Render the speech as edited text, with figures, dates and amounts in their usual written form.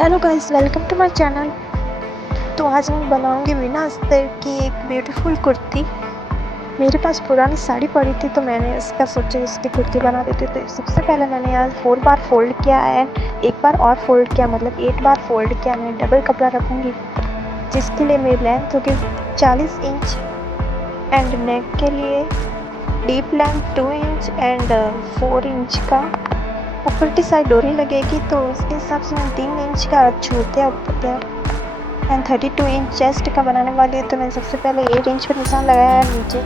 Hello guys, welcome to my channel. तो आज मैं बनाऊंगी बिना अस्तर की एक ब्यूटीफुल कुर्ती। मेरे पास पुरानी साड़ी पड़ी थी तो मैंने इसका सोचा इसकी कुर्ती बना देती। तो सबसे पहले मैंने यहाँ 4 बार फोल्ड किया एंड एक बार और फोल्ड किया, मतलब 8 बार फोल्ड किया। मैं डबल कपड़ा रखूँगी जिसके लिए मेरी लेंथ होगी 40 इंच एंड नेक के लिए deep length 2 inch and 4 inch का ऊपर की साइड डोरी लगेगी, तो उसके हिसाब से मैं 3 इंच का छूते ऊपर एंड 32 इंच चेस्ट का बनाने वाली है। तो मैंने सबसे पहले 8 इंच पर निशान लगाया है नीचे